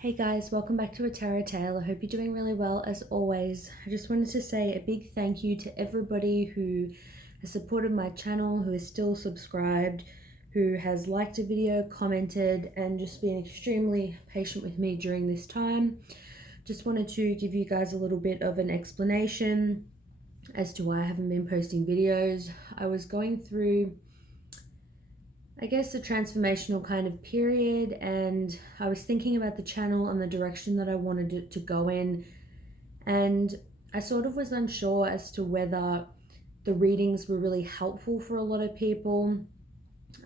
Hey guys, welcome back to A Tarot Tale. I hope you're doing really well as always. I just wanted to say a big thank you to everybody who has supported my channel, who is still subscribed, who has liked a video, commented, and just been extremely patient with me during this time. Just wanted to give you guys a little bit of an explanation as to why I haven't been posting videos. I was going through a transformational kind of period, and I was thinking about the channel and the direction that I wanted it to go in, and I sort of was unsure as to whether the readings were really helpful for a lot of people.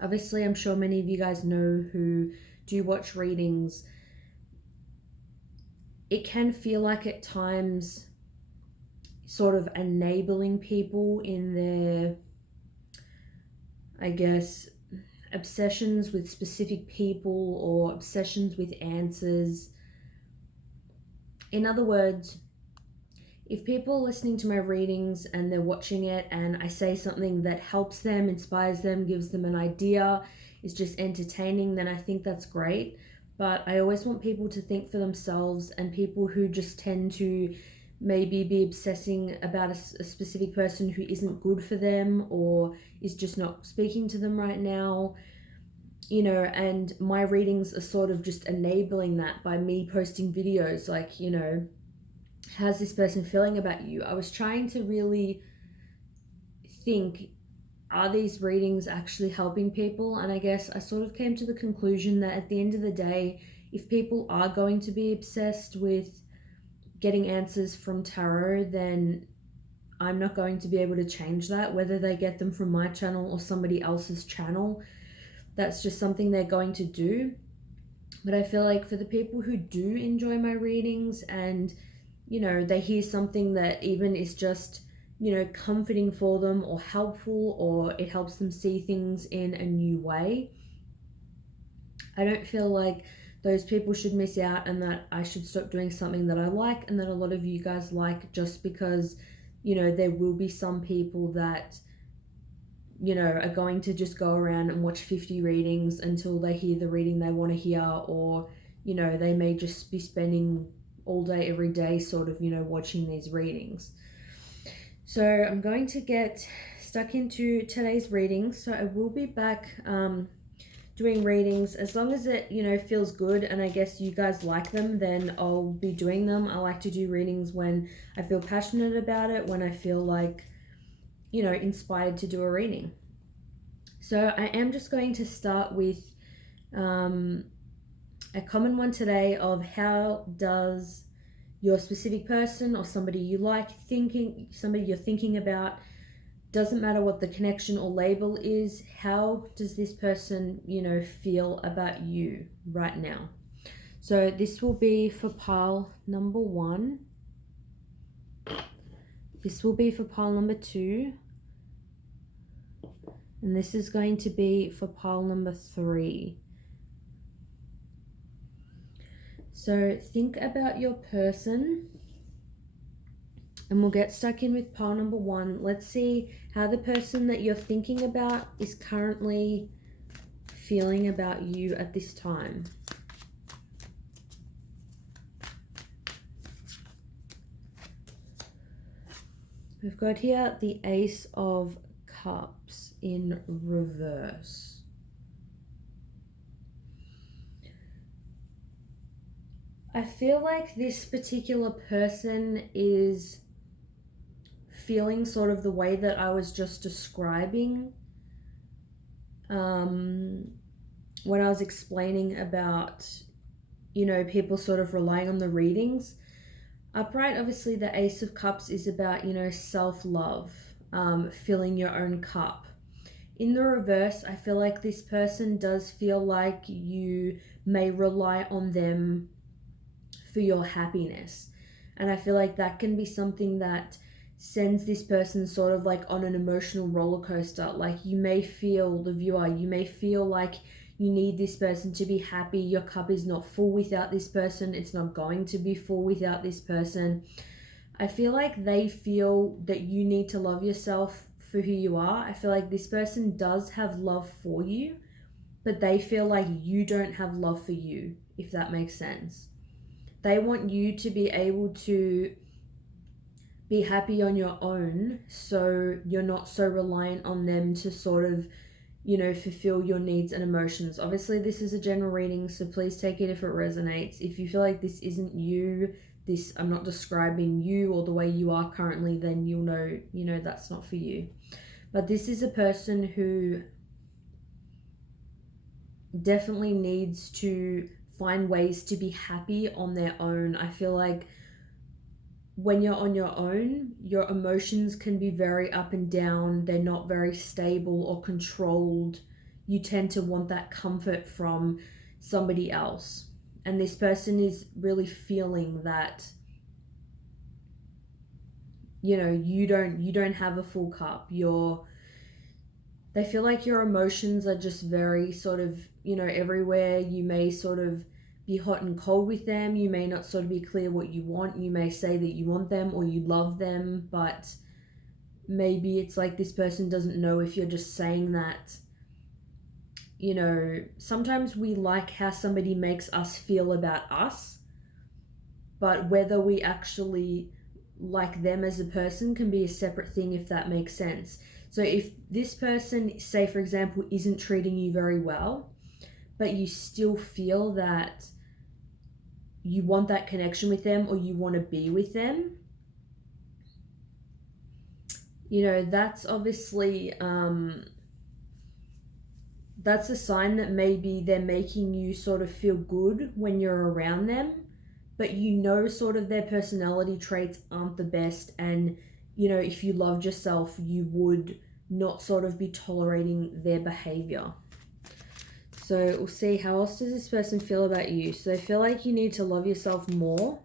Obviously, I'm sure many of you guys know who do watch readings. It can feel like at times sort of enabling people in their, obsessions with specific people or obsessions with answers. In other words, if people are listening to my readings and they're watching it and I say something that helps them, inspires them, gives them an idea, is just entertaining, then I think that's great. But I always want people to think for themselves, and people who just tend to maybe be obsessing about a specific person who isn't good for them or is just not speaking to them right now, and my readings are sort of just enabling that by me posting videos like, how's this person feeling about you? I was trying to really think, are these readings actually helping people? And I guess I sort of came to the conclusion that at the end of the day, if people are going to be obsessed with getting answers from tarot, then I'm not going to be able to change that, whether they get them from my channel or somebody else's channel. That's just something they're going to do. But I feel like for the people who do enjoy my readings and, they hear something that even is just, comforting for them or helpful, or it helps them see things in a new way, I don't feel like those people should miss out, and that I should stop doing something that I like and that a lot of you guys like, just because, there will be some people that, are going to just go around and watch 50 readings until they hear the reading they want to hear, or, they may just be spending all day, every day, sort of, watching these readings. So I'm going to get stuck into today's readings. So I will be back doing readings as long as it, feels good, and I guess you guys like them, then I'll be doing them. I like to do readings when I feel passionate about it, when I feel like, inspired to do a reading. So I am just going to start with a common one today of how does your specific person or somebody you like somebody you're thinking about, doesn't matter what the connection or label is, how does this person, feel about you right now? So this will be for pile number 1. This will be for pile number 2. And this is going to be for pile number 3. So think about your person, and we'll get stuck in with pile number 1. Let's see how the person that you're thinking about is currently feeling about you at this time. We've got here the Ace of Cups in reverse. I feel like this particular person is feeling sort of the way that I was just describing when I was explaining about, people sort of relying on the readings. Upright, obviously the Ace of Cups is about, self-love, filling your own cup. In the reverse, I feel like this person does feel like you may rely on them for your happiness. And I feel like that can be something that sends this person sort of like on an emotional roller coaster. Like you may feel, the viewer, you may feel like you need this person to be happy. Your cup is not full without this person. It's not going to be full without this person. I feel like they feel that you need to love yourself for who you are. I feel like this person does have love for you, but they feel like you don't have love for you, if that makes sense. they want you to be able to be happy on your own, so you're not so reliant on them to sort of, you know, fulfill your needs and emotions. Obviously, this is a general reading, so please take it if it resonates. If you feel like this isn't you, I'm not describing you or the way you are currently, then you'll know, you know, that's not for you. But this is a person who definitely needs to find ways to be happy on their own. I feel like when you're on your own, your emotions can be very up and down. They're not very stable or controlled. You tend to want that comfort from somebody else. And this person is really feeling that, you know, you don't have a full cup. They feel like your emotions are just very sort of, you know, everywhere. You may sort of be hot and cold with them. You may not sort of be clear what you want. You may say that you want them or you love them, but maybe it's like this person doesn't know if you're just saying that. You know, sometimes we like how somebody makes us feel about us, but whether we actually like them as a person can be a separate thing, if that makes sense. So if this person, say for example, isn't treating you very well, but you still feel that you want that connection with them or you want to be with them, you know, that's obviously that's a sign that maybe they're making you sort of feel good when you're around them, but you know sort of their personality traits aren't the best, and you know, if you loved yourself, you would not sort of be tolerating their behavior. So we'll see, how else does this person feel about you? So they feel like you need to love yourself more.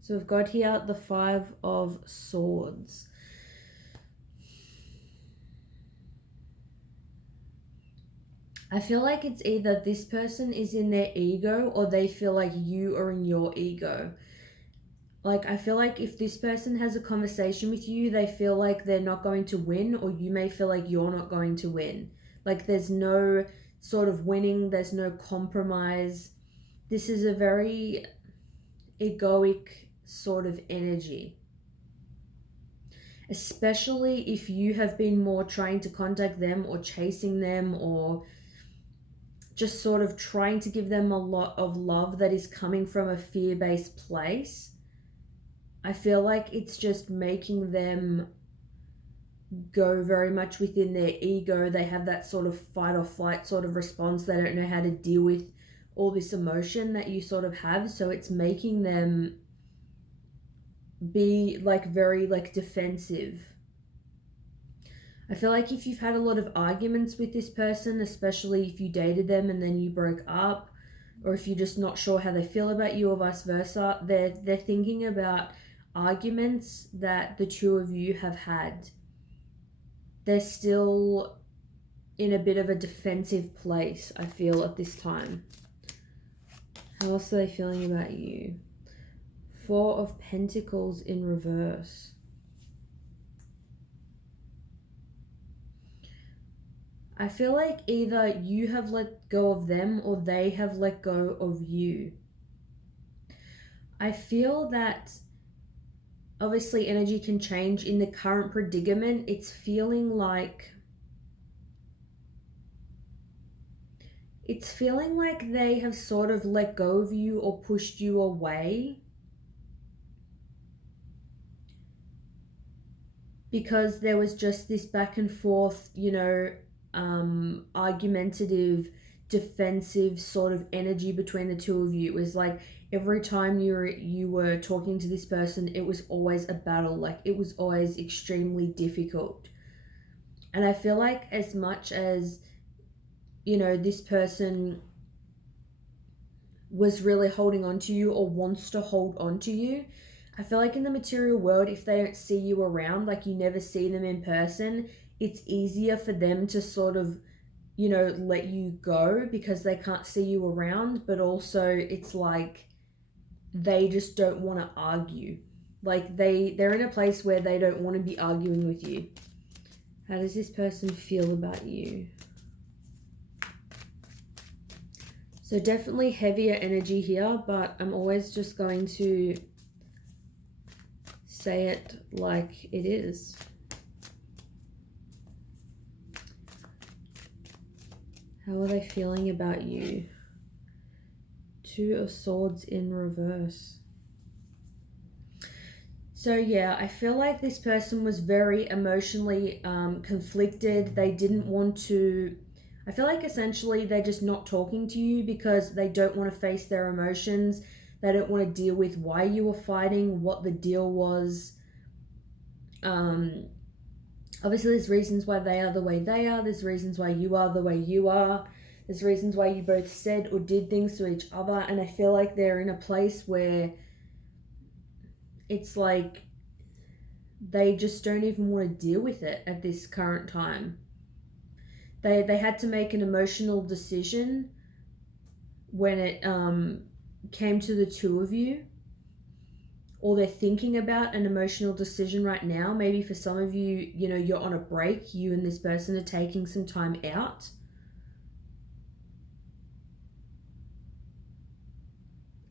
So we've got here the 5 of Swords. I feel like it's either this person is in their ego or they feel like you are in your ego. Like, I feel like if this person has a conversation with you, they feel like they're not going to win, or you may feel like you're not going to win. Like, there's no sort of winning, there's no compromise. This is a very egoic sort of energy. Especially if you have been more trying to contact them or chasing them or just sort of trying to give them a lot of love that is coming from a fear-based place. I feel like it's just making them go very much within their ego. They have that sort of fight or flight sort of response. They don't know how to deal with all this emotion that you sort of have. So it's making them be like very like defensive. I feel like if you've had a lot of arguments with this person, especially if you dated them and then you broke up, or if you're just not sure how they feel about you or vice versa, they're thinking about arguments that the two of you have had. They're still in a bit of a defensive place, I feel, at this time. How else are they feeling about you? 4 of Pentacles in reverse. I feel like either you have let go of them or they have let go of you. I feel that obviously energy can change. In the current predicament, it's feeling like they have sort of let go of you or pushed you away, because there was just this back and forth, you know, argumentative, defensive sort of energy between the two of you. It was like every time you were talking to this person, it was always a battle. Like, it was always extremely difficult. And I feel like as much as, you know, this person was really holding on to you or wants to hold on to you, I feel like in the material world, if they don't see you around, like you never see them in person, it's easier for them to sort of, you know, let you go because they can't see you around. But also it's like they just don't want to argue. Like they're in a place where they don't want to be arguing with you. How does this person feel about you? So definitely heavier energy here, but I'm always just going to say it like it is. How are they feeling about you? Two of Swords in reverse. So yeah, I feel like this person was very emotionally conflicted. They didn't want to, I feel like essentially they're just not talking to you because they don't want to face their emotions. They don't want to deal with why you were fighting, what the deal was. Obviously there's reasons why they are the way they are. There's reasons why you are the way you are. There's reasons why you both said or did things to each other. And I feel like they're in a place where it's like they just don't even want to deal with it at this current time. They had to make an emotional decision when it came to the two of you, or they're thinking about an emotional decision right now. Maybe for some of you, you know, you're on a break, you and this person are taking some time out.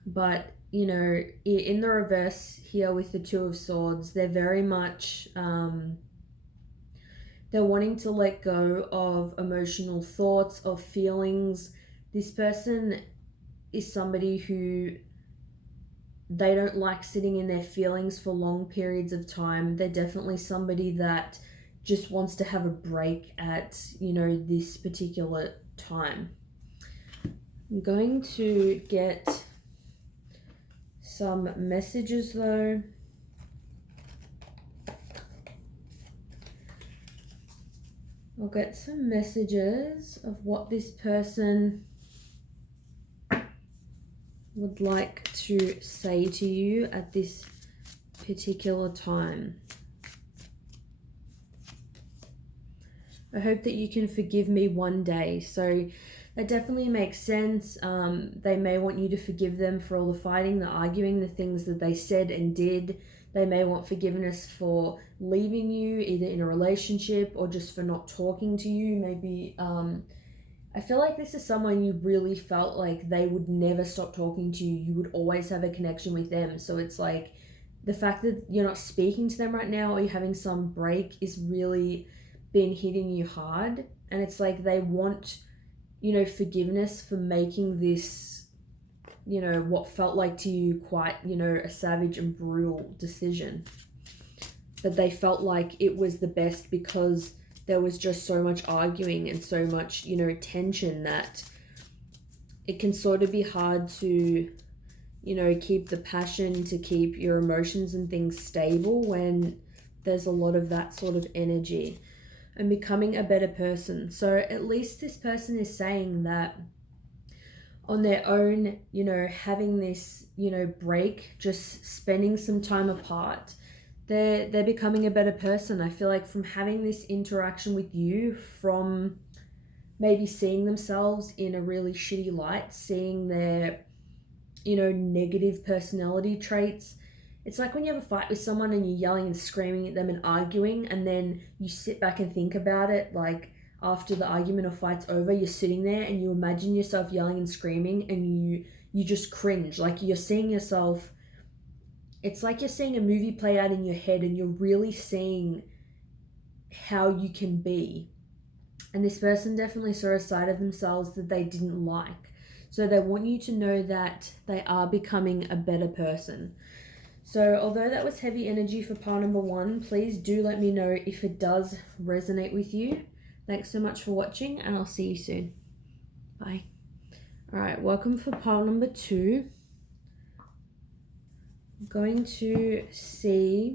But, you know, in the reverse here with the Two of Swords, they're very much, they're wanting to let go of emotional thoughts, of feelings. This person is somebody who they don't like sitting in their feelings for long periods of time. They're definitely somebody that just wants to have a break at, you know, this particular time. I'm going to get some messages though. I'll get some messages of what this person would like to say to you at this particular time. I hope that you can forgive me one day. So that definitely makes sense. They may want you to forgive them for all the fighting, the arguing, the things that they said and did. They may want forgiveness for leaving you, either in a relationship or just for not talking to you. Maybe, I feel like this is someone you really felt like they would never stop talking to you. You would always have a connection with them. So it's like the fact that you're not speaking to them right now or you're having some break is really been hitting you hard. And it's like they want, you know, forgiveness for making this, you know, what felt like to you quite, you know, a savage and brutal decision. That they felt like it was the best because there was just so much arguing and so much, you know, tension that it can sort of be hard to, you know, keep the passion, to keep your emotions and things stable when there's a lot of that sort of energy. And becoming a better person. So at least this person is saying that on their own, you know, having this, you know, break, just spending some time apart, they're becoming a better person. I feel like from having this interaction with you, from maybe seeing themselves in a really shitty light, seeing their, you know, negative personality traits. It's like when you have a fight with someone and you're yelling and screaming at them and arguing, and then you sit back and think about it, like after the argument or fight's over, you're sitting there and you imagine yourself yelling and screaming and you just cringe. Like you're seeing yourself, it's like you're seeing a movie play out in your head and you're really seeing how you can be. And this person definitely saw a side of themselves that they didn't like. So they want you to know that they are becoming a better person. So although that was heavy energy for pile number 1, please do let me know if it does resonate with you. Thanks so much for watching, and I'll see you soon. Bye. All right, welcome for pile number 2. I'm going to see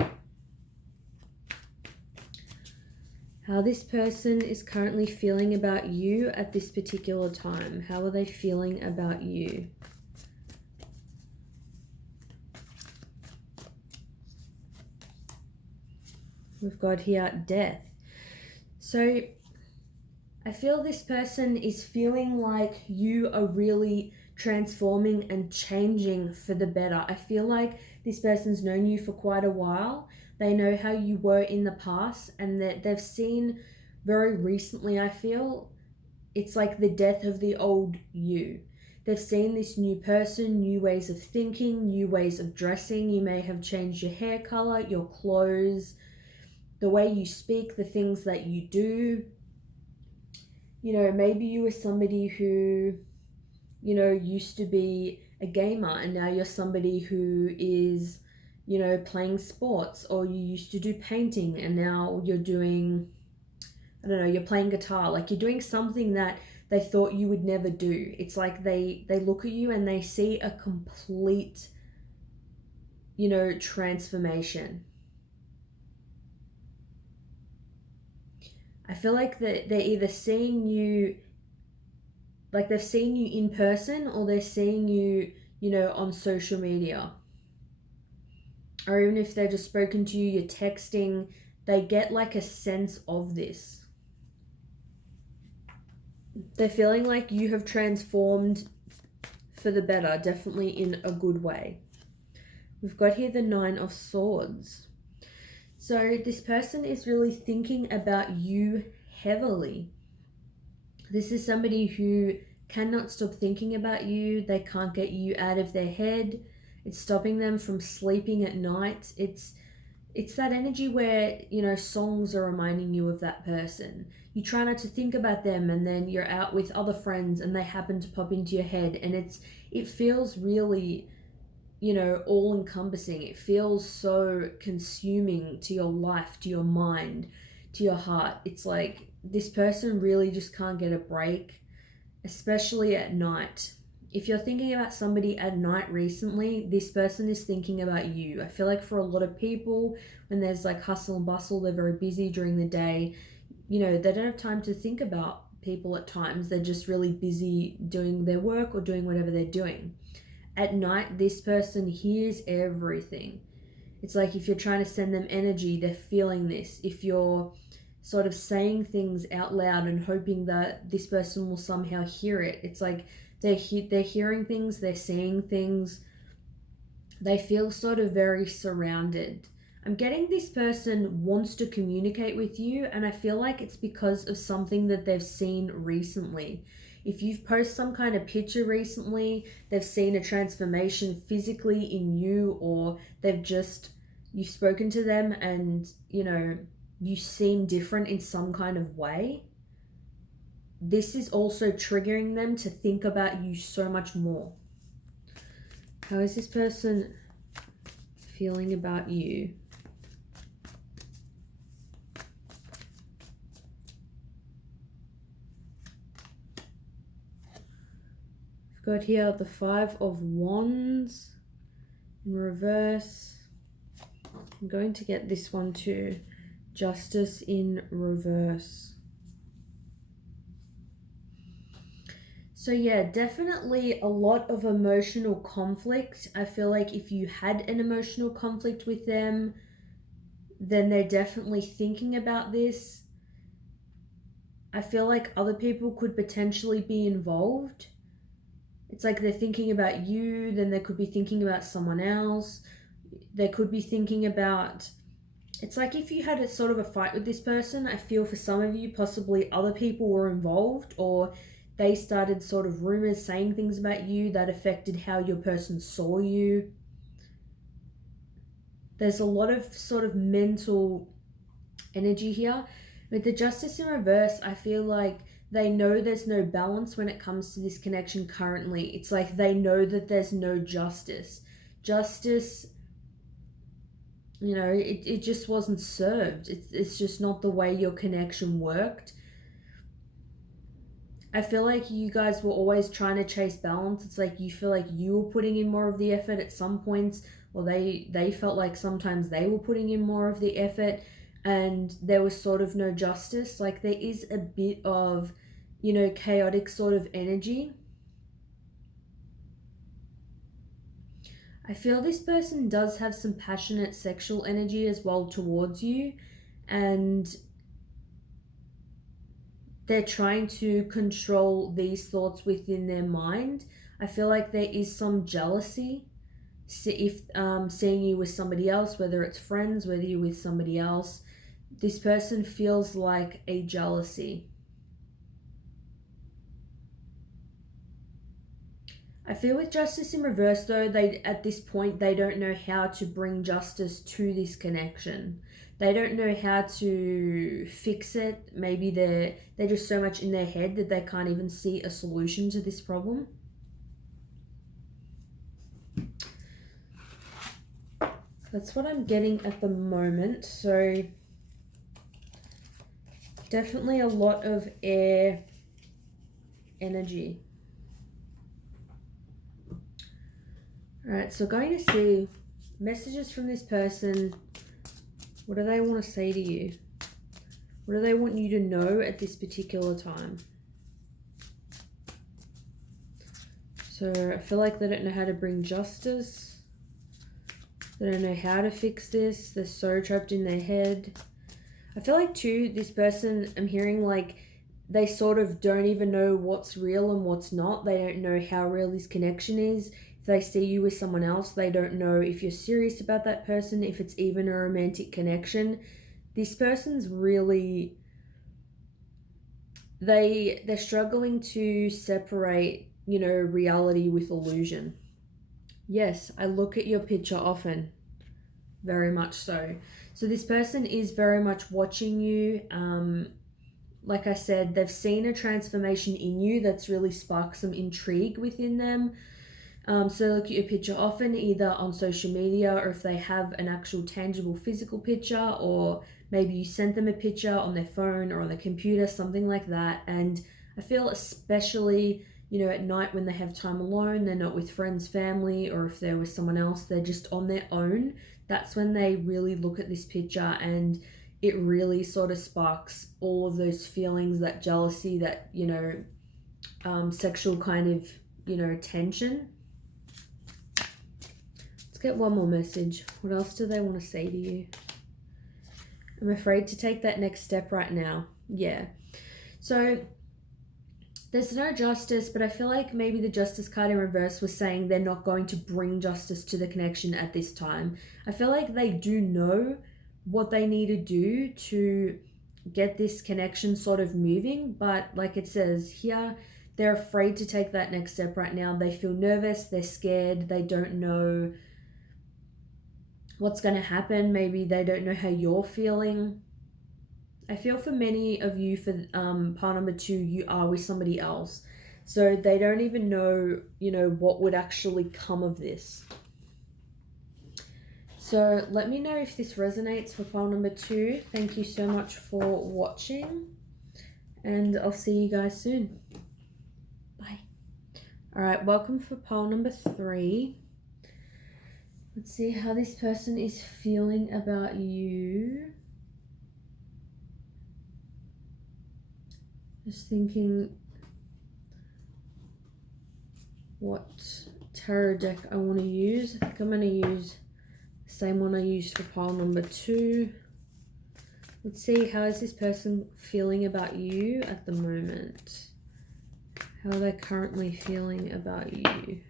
how this person is currently feeling about you at this particular time. How are they feeling about you? We've got here death. So I feel this person is feeling like you are really transforming and changing for the better. I feel like this person's known you for quite a while. They know how you were in the past, and that they've seen very recently, I feel, it's like the death of the old you. they've seen this new person, new ways of thinking, new ways of dressing. You may have changed your hair color, your clothes, the way you speak, the things that you do. Maybe you were somebody who, used to be a gamer and now you're somebody who is, playing sports, or you used to do painting and now you're doing, I don't know, you're playing guitar. Like, you're doing something that they thought you would never do. It's like they look at you and they see a complete, transformation. I feel like that they're either seeing you, like they've seen you in person, or they're seeing you, on social media. Or even if they've just spoken to you, you're texting, they get like a sense of this. They're feeling like you have transformed for the better, definitely in a good way. We've got here the 9 of Swords. So this person is really thinking about you heavily. This is somebody who cannot stop thinking about you. They can't get you out of their head. It's stopping them from sleeping at night. It's that energy where, songs are reminding you of that person. You try not to think about them, and then you're out with other friends and they happen to pop into your head, and it feels really, all encompassing. It feels so consuming to your life, to your mind, to your heart. It's like this person really just can't get a break, especially at night. If you're thinking about somebody at night recently, this person is thinking about you. I feel like for a lot of people, when there's like hustle and bustle, they're very busy during the day. They don't have time to think about people at times. They're just really busy doing their work or doing whatever they're doing. At night, this person hears everything. It's like if you're trying to send them energy, they're feeling this. If you're sort of saying things out loud and hoping that this person will somehow hear it, it's like they're hearing things, they're seeing things. They feel sort of very surrounded. I'm getting this person wants to communicate with you, and I feel like it's because of something that they've seen recently. If you've posted some kind of picture recently, they've seen a transformation physically in you, or you've spoken to them and, you seem different in some kind of way. This is also triggering them to think about you so much more. How is this person feeling about you? We've got here the 5 of Wands in reverse. I'm going to get this one too. Justice in reverse. So yeah, definitely a lot of emotional conflict. I feel like if you had an emotional conflict with them, then they're definitely thinking about this. I feel like other people could potentially be involved. It's like they're thinking about you, then they could be thinking about someone else. They could be thinking about... It's like if you had a sort of a fight with this person, I feel for some of you, possibly other people were involved, or they started sort of rumors saying things about you that affected how your person saw you. There's a lot of sort of mental energy here. With the Justice in reverse, I feel like they know there's no balance when it comes to this connection currently. It's like they know that there's no justice. Justice, it just wasn't served. It's just not the way your connection worked. I feel like you guys were always trying to chase balance. It's like you feel like you were putting in more of the effort at some points, or they felt like sometimes they were putting in more of the effort, and there was sort of no justice. Like there is a bit of, chaotic sort of energy. I feel this person does have some passionate sexual energy as well towards you, and they're trying to control these thoughts within their mind. I feel like there is some jealousy. If seeing you with somebody else, whether it's friends, whether you're with somebody else, this person feels like a jealousy. I feel with justice in reverse though, they at this point they don't know how to bring justice to this connection. They don't know how to fix it. Maybe they're just so much in their head that they can't even see a solution to this problem. That's what I'm getting at the moment. So definitely a lot of air energy. All right, so going to see messages from this person. What do they want to say to you? What do they want you to know at this particular time? So I feel like they don't know how to bring justice. They don't know how to fix this. They're so trapped in their head. I feel like too, this person, I'm hearing like they sort of don't even know what's real and what's not. They don't know how real this connection is. If they see you with someone else, they don't know if you're serious about that person, if it's even a romantic connection. This person's really, they're struggling to separate, you know, reality with illusion. Yes, I look at your picture often. Very much so. So this person is very much watching you. Like I said, they've seen a transformation in you that's really sparked some intrigue within them. So look at your picture often, either on social media or if they have an actual tangible physical picture, or maybe you sent them a picture on their phone or on their computer, something like that. And I feel especially, you know, at night when they have time alone, they're not with friends, family, or if they're with someone else, they're just on their own. That's when they really look at this picture and it really sort of sparks all of those feelings, that jealousy, that, you know, sexual kind of, you know, tension. Let's get one more message. What else do they want to say to you? I'm afraid to take that next step right now. Yeah. So there's no justice, but I feel like maybe the justice card in reverse was saying they're not going to bring justice to the connection at this time. I feel like they do know what they need to do to get this connection sort of moving, but like it says here, they're afraid to take that next step right now. They feel nervous, they're scared, they don't know what's going to happen. Maybe they don't know how you're feeling. I feel for many of you, for part number 2, you are with somebody else. So they don't even know, you know, what would actually come of this. So let me know if this resonates for pile number 2. Thank you so much for watching. And I'll see you guys soon. Bye. All right, welcome for pile number 3. Let's see how this person is feeling about you. Just thinking what tarot deck I want to use. I think I'm going to use the same one I used for pile number 2. Let's see, how is this person feeling about you at the moment? How are they currently feeling about you?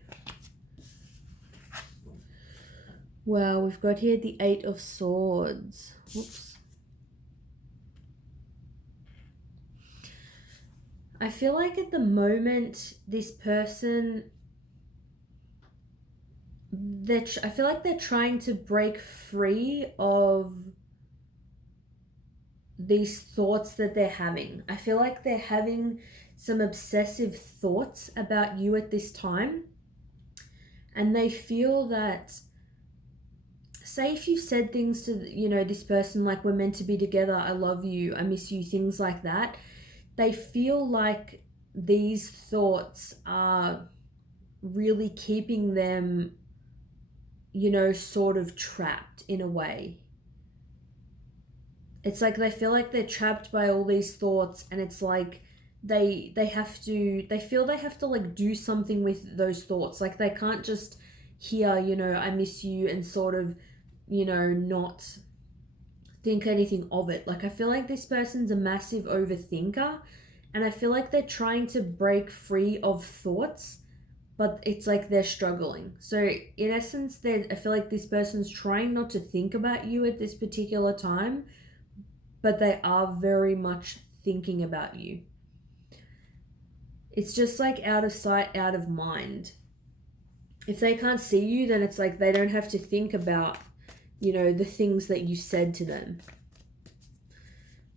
Wow, we've got here the 8 of Swords. Whoops. I feel like at the moment, this person, I feel like they're trying to break free of these thoughts that they're having. I feel like they're having some obsessive thoughts about you at this time. And they feel that, say if you said things to, you know, this person like, we're meant to be together, I love you, I miss you, things like that. They feel like these thoughts are really keeping them, you know, sort of trapped in a way. It's like they feel like they're trapped by all these thoughts, and it's like they feel they have to like do something with those thoughts. Like they can't just hear, you know, I miss you and sort of, you know, not think anything of it. Like I feel like this person's a massive overthinker, and I feel like they're trying to break free of thoughts, but it's like they're struggling. So in essence, I feel like this person's trying not to think about you at this particular time, but they are very much thinking about you. It's just like out of sight, out of mind. if they can't see you, then it's like they don't have to think about, the things that you said to them.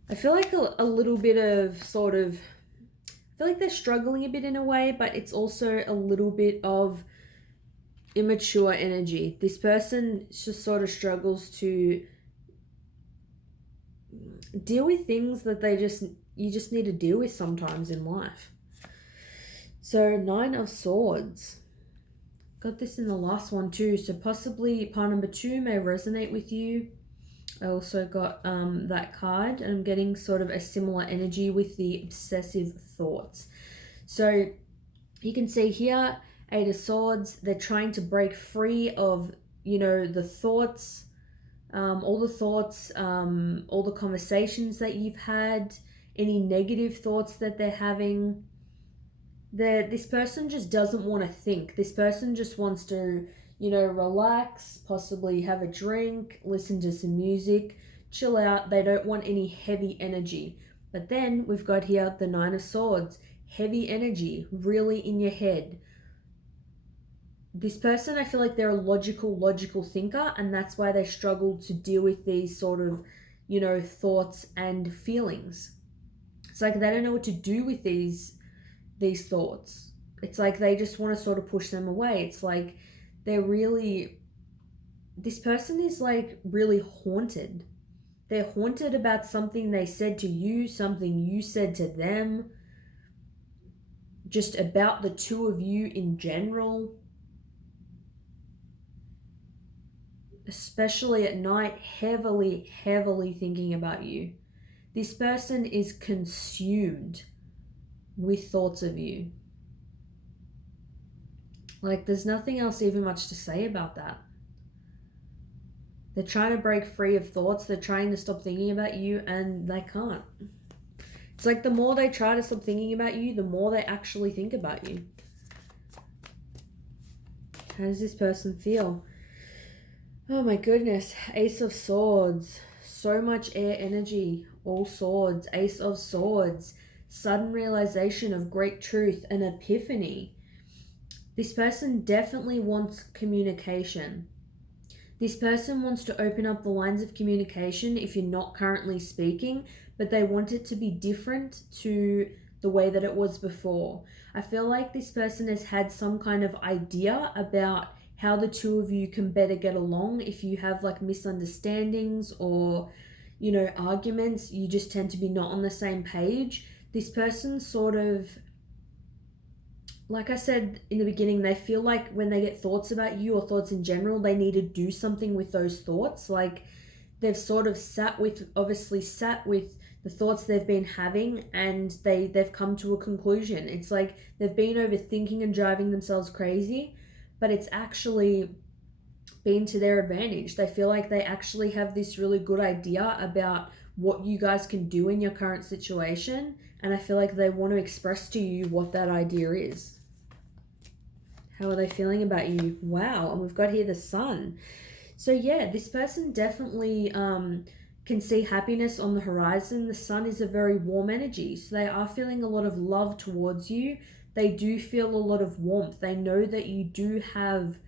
I feel like a little bit of sort of, I feel like they're struggling a bit in a way, but it's also a little bit of immature energy. This person just sort of struggles to deal with things that you just need to deal with sometimes in life. So 9 of Swords. Got this in the last one too. So possibly part number 2 may resonate with you. I also got that card, and I'm getting sort of a similar energy with the obsessive thoughts. So you can see here, 8 of Swords, they're trying to break free of, the thoughts, all the thoughts, all the conversations that you've had, any negative thoughts that they're having. This person just doesn't want to think. This person just wants to, relax, possibly have a drink, listen to some music, chill out. They don't want any heavy energy. But then we've got here the 9 of Swords, heavy energy, really in your head. This person, I feel like they're a logical thinker, and that's why they struggle to deal with these sort of, thoughts and feelings. It's like they don't know what to do with these thoughts. It's like they just want to sort of push them away. It's like this person is like really haunted. They're haunted about something they said to you, something you said to them, just about the two of you in general. Especially at night, heavily thinking about you. This person is consumed with thoughts of you. Like, there's nothing else even much to say about that. They're trying to break free of thoughts. They're trying to stop thinking about you, and they can't. It's like the more they try to stop thinking about you, the more they actually think about you. How does this person feel? Oh my goodness. Ace of Swords. So much air energy. All swords. Ace of Swords. Sudden realization of great truth and epiphany. This person definitely wants communication. This person wants to open up the lines of communication if you're not currently speaking, but they want it to be different to the way that it was before. I feel like this person has had some kind of idea about how the two of you can better get along. If you have like misunderstandings or, arguments, you just tend to be not on the same page. This person sort of, like I said in the beginning, they feel like when they get thoughts about you or thoughts in general, they need to do something with those thoughts. Like they've sort of sat with the thoughts they've been having, and they've come to a conclusion. It's like they've been overthinking and driving themselves crazy, but it's actually been to their advantage. They feel like they actually have this really good idea about what you guys can do in your current situation, and I feel like they want to express to you what that idea is. How are they feeling about you? Wow, and we've got here the Sun. So yeah, this person definitely can see happiness on the horizon. The Sun is a very warm energy, so they are feeling a lot of love towards you. They do feel a lot of warmth. They know that you do have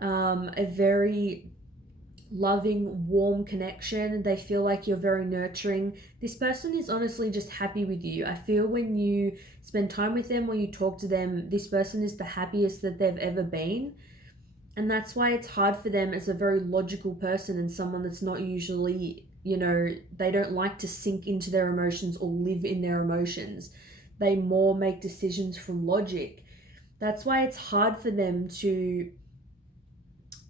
a very loving, warm connection. They feel like you're very nurturing. This person is honestly just happy with you. I feel when you spend time with them or you talk to them, this person is the happiest that they've ever been. And that's why it's hard for them as a very logical person and someone that's not usually, they don't like to sink into their emotions or live in their emotions. They more make decisions from logic. That's why it's hard for them to,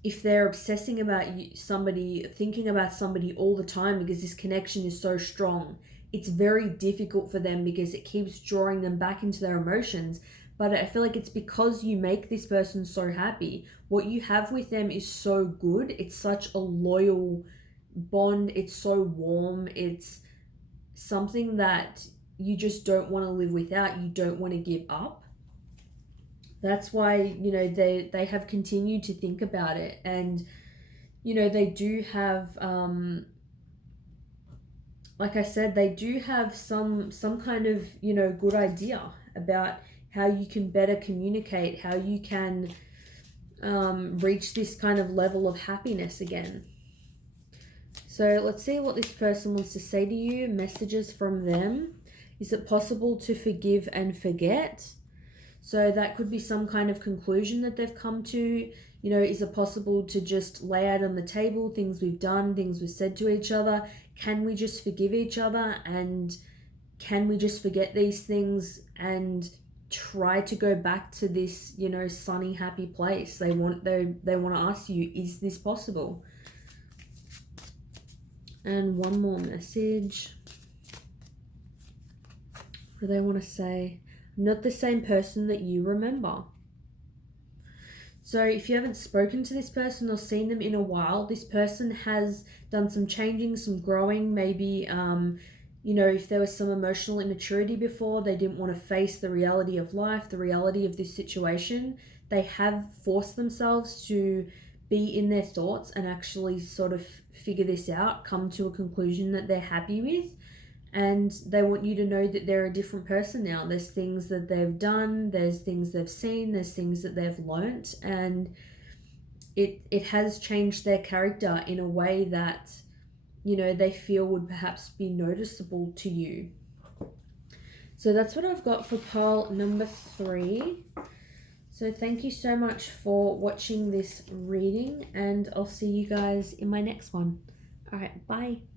if they're obsessing about somebody, thinking about somebody all the time because this connection is so strong, it's very difficult for them because it keeps drawing them back into their emotions. But I feel like it's because you make this person so happy. What you have with them is so good. It's such a loyal bond. It's so warm. It's something that you just don't want to live without. You don't want to give up. That's why, they have continued to think about it. And, they do have, like I said, they do have some kind of, good idea about how you can better communicate, how you can reach this kind of level of happiness again. So let's see what this person wants to say to you. Messages from them. Is it possible to forgive and forget? So that could be some kind of conclusion that they've come to. You know, is it possible to just lay out on the table things we've done, things we've said to each other? Can we just forgive each other, and can we just forget these things and try to go back to this, you know, sunny, happy place? They want to ask you, is this possible? And one more message. What do they want to say? Not the same person that you remember. So if you haven't spoken to this person or seen them in a while, this person has done some changing, some growing. Maybe, you know, if there was some emotional immaturity before, they didn't want to face the reality of life, the reality of this situation. They have forced themselves to be in their thoughts and actually sort of figure this out, come to a conclusion that they're happy with. And they want you to know that they're a different person now. There's things that they've done, there's things they've seen, there's things that they've learnt, and it has changed their character in a way that, you know, they feel would perhaps be noticeable to you. So that's what I've got for pile number 3. So thank you so much for watching this reading, and I'll see you guys in my next one. All right, bye.